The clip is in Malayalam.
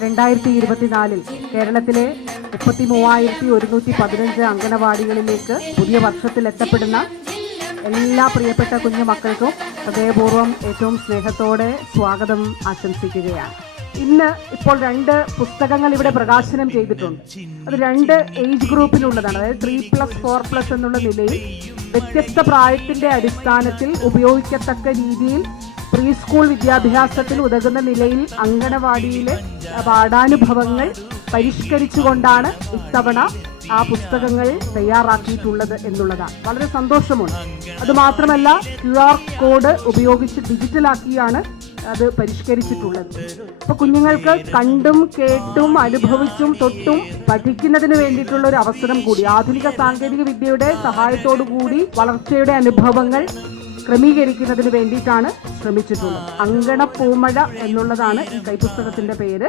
2024 കേരളത്തിലെ 33,115 അംഗനവാടികളിലേക്ക് പുതിയ വർഷത്തിൽ എത്തപ്പെടുന്ന എല്ലാ പ്രിയപ്പെട്ട കുഞ്ഞു മക്കൾക്കും ഹൃദയപൂർവ്വം ഏറ്റവും സ്നേഹത്തോടെ സ്വാഗതം ആശംസിക്കുകയാണ്. ഇപ്പോൾ 2 പുസ്തകങ്ങൾ ഇവിടെ പ്രകാശനം ചെയ്തിട്ടുണ്ട്. അത് 2 ഏജ് ഗ്രൂപ്പിനുള്ളതാണ്. അതായത് 3+4+ എന്നുള്ള നിലയിൽ വ്യത്യസ്ത പ്രായത്തിന്റെ അടിസ്ഥാനത്തിൽ ഉപയോഗിക്കത്തക്ക രീതിയിൽ പ്രീ സ്കൂൾ വിദ്യാഭ്യാസത്തിന് ഉതകുന്ന നിലയിൽ അംഗനവാടിയിലെ പാഠാനുഭവങ്ങൾ പരിഷ്കരിച്ചുകൊണ്ടാണ് ഇത്തവണ ആ പുസ്തകങ്ങൾ തയ്യാറാക്കിയിട്ടുള്ളത് എന്നുള്ളതാണ്. വളരെ സന്തോഷമുണ്ട്. അതുമാത്രമല്ല QR കോഡ് ഉപയോഗിച്ച് ഡിജിറ്റലാക്കിയാണ് അത് പരിഷ്കരിച്ചിട്ടുള്ളത്. അപ്പോൾ കുഞ്ഞുങ്ങൾക്ക് കണ്ടും കേട്ടും അനുഭവിച്ചും തൊട്ടും പഠിക്കുന്നതിന് വേണ്ടിയിട്ടുള്ള ഒരു അവസരം കൂടി ആധുനിക സാങ്കേതിക വിദ്യയുടെ സഹായത്തോടു കൂടി വളർച്ചയുടെ അനുഭവങ്ങൾ ക്രമീകരിക്കുന്നതിന് വേണ്ടിയിട്ടാണ് ശ്രമിച്ചിട്ടുള്ളത്. അങ്കണപ്പൂമഴ എന്നുള്ളതാണ് ഈ കൈപ്പുസ്തകത്തിന്റെ പേര്.